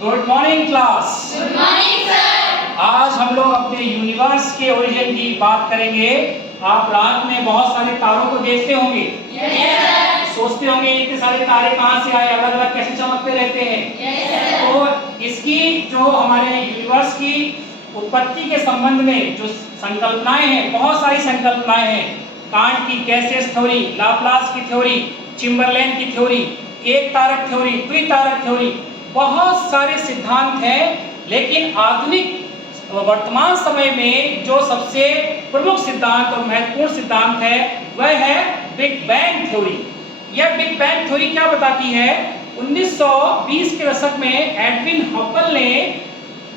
Good morning class. Good morning sir. आज हम लोग अपने यूनिवर्स के ओरिजिन की बात करेंगे। आप रात में बहुत सारे तारों को देखते होंगे। Yes sir. सोचते होंगे इतने सारे तारे कहाँ से आए, अलग अलग कैसे चमकते रहते हैं। Yes sir. तो इसकी जो हमारे यूनिवर्स की उत्पत्ति के संबंध में जो संकल्पनाएं हैं, बहुत सारी संकल्पनाएं हैं। कांट की गैसियस थ्योरी, लाप्लास की थ्योरी, चिम्बरलेन की थ्योरी, एक तारक थ्योरी, द्वितारक थ्योरी, बहुत सारे सिद्धांत हैं। लेकिन आधुनिक वर्तमान समय में जो सबसे प्रमुख सिद्धांत और महत्वपूर्ण सिद्धांत है वह है बिग बैंग थ्योरी। यह बिग बैंग थ्योरी क्या बताती है? 1920 के दशक में एडविन हबल ने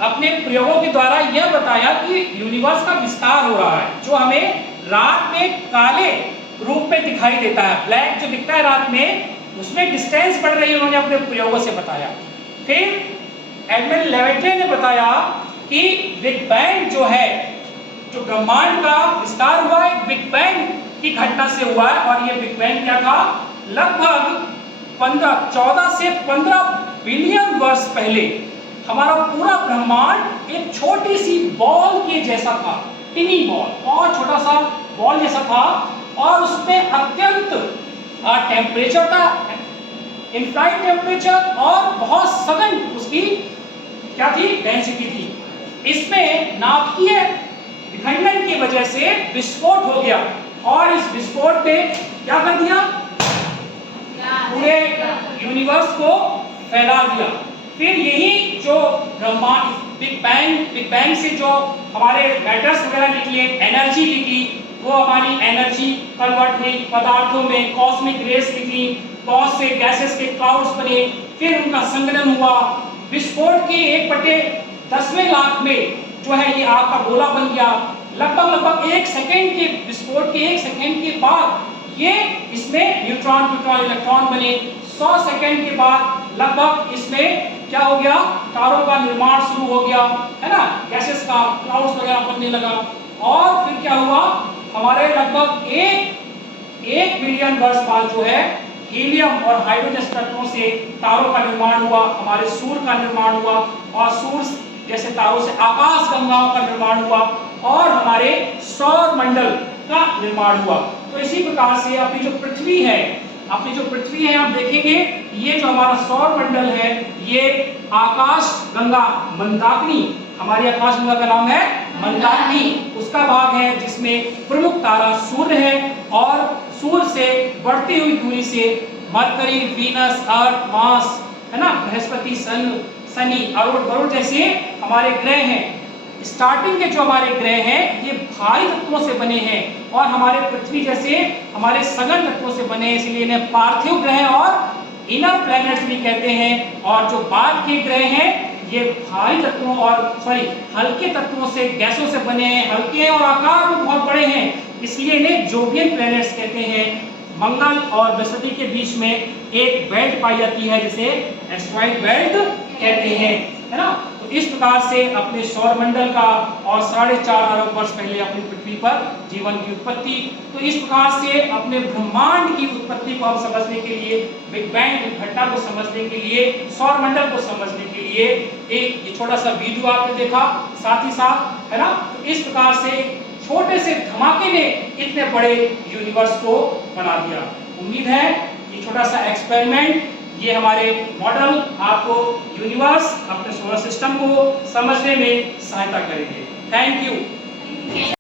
अपने प्रयोगों के द्वारा यह बताया कि यूनिवर्स का विस्तार हो रहा है, जो हमें रात में काले रूप में दिखाई देता है। ब्लैक जो दिखता है रात में, उसमें डिस्टेंस बढ़ रही है, उन्होंने अपने प्रयोगों से बताया। फिर एडमिन लेवेटे ने बताया कि बिग बैंग जो है, जो ब्रह्मांड का विस्तार हुआ है, बिग बैंग की घटना से हुआ है। और ये बिग बैंग क्या था? लगभग 14 से 15 बिलियन वर्ष पहले हमारा पूरा ब्रह्मांड एक छोटी सी बॉल के जैसा था, टिनी बॉल, बहुत छोटा सा बॉल जैसा था। और उसमें अत्यंत टेम्परेचर था, इनफाइनाइट टेम्परेचर, और बहुत सघन उसकी क्या थी? डेंसिटी थी। इसमें नाभिकीय विखंडन की वजह से विस्फोट हो गया, और इस विस्फोट ने क्या कर दिया? पूरे यूनिवर्स को फैला दिया। फिर यही जो ब्रह्मांड बिग बैंग से जो हमारे मैटर्स वगैरह निकले, एनर्जी निकली, वो हमारी एनर्जी कन्वर्ट हुई पदार्थों में, कॉस्मिक रेस निकली, बहुत से गैसेस के क्लाउड्स बने, फिर उनका संघनन हुआ। विस्फोट के 1/10वें लाख में जो है ये आग का गोला बन गया। लगभग 1 सेकेंड के विस्फोट के 1 सेकेंड के बाद ये इसमें न्यूट्रॉन, प्रोटॉन, इलेक्ट्रॉन बने। 100 सेकेंड के बाद लगभग इसमें क्या हो गया? तारों का निर्माण शुरू हो गया, है ना, गैसेस का, क्लाउड्स वगैरह बनने लगा। और फिर क्या हुआ? हमारे लगभग एक मिलियन वर्ष बाद जो है हीलियम और हाइड्रोजन तत्वों से तारों का निर्माण हुआ, हमारे सूर्य का निर्माण हुआ, और सूर्य जैसे तारों से आकाश गंगाओं का निर्माण हुआ, और हमारे सौर मंडल का निर्माण हुआ। तो इसी प्रकार से अपनी जो पृथ्वी है, आप देखेंगे, ये जो हमारा सौर मंडल है, ये आकाश गंगा मंदाकिनी, हमारी आकाश गंगा का नाम है मंदाकिनी, उसका भाग है, जिसमें प्रमुख तारा सूर्य है। और सूर्य से बढ़ती हुई दूरी से मरकरी, वीनस, अर्थ, मार्स, है ना, बृहस्पति, शनि, वरुण जैसे हमारे ग्रह हैं। स्टार्टिंग के जो हमारे ग्रह हैं ये भारी तत्वों से बने हैं, और हमारे पृथ्वी जैसे हमारे सघन तत्वों से बने हैं, इसलिए इन्हें पार्थिव ग्रह और इनर प्लैनेट्स भी कहते हैं। और जो बाद के ग्रह हैं ये भारी तत्वों हल्के तत्वों से, गैसों से बने हैं, हल्के हैं और आकार में बहुत बड़े हैं, इसलिए इन्हें जोवियन प्लैनेट्स कहते हैं। मंगल और बृहस्पति के बीच में एक बेल्ट पाई जाती है, जिसे एस्टेरॉयड बेल्ट कहते हैं, है ना। तो इस प्रकार से अपने सौर मंडल का और 4.5 अरब वर्ष पहले अपनी पृथ्वी पर जीवन की उत्पत्ति। तो इस प्रकार से अपने ब्रह्मांड की उत्पत्ति को हम समझने के लिए, बिग बैंग की घटना को समझने के लिए, सौर मंडल को समझने के लिए एक ये छोटा सा वीडियो आपने देखा, साथ ही साथ, है ना। तो इस प्रकार से छोटे से धमाके ने इतने बड़े यूनिवर्स को बना दिया। उम्मीद है ये छोटा सा एक्सपेरिमेंट, ये हमारे मॉडल आपको यूनिवर्स, अपने सोलर सिस्टम को समझने में सहायता करेंगे। Thank you.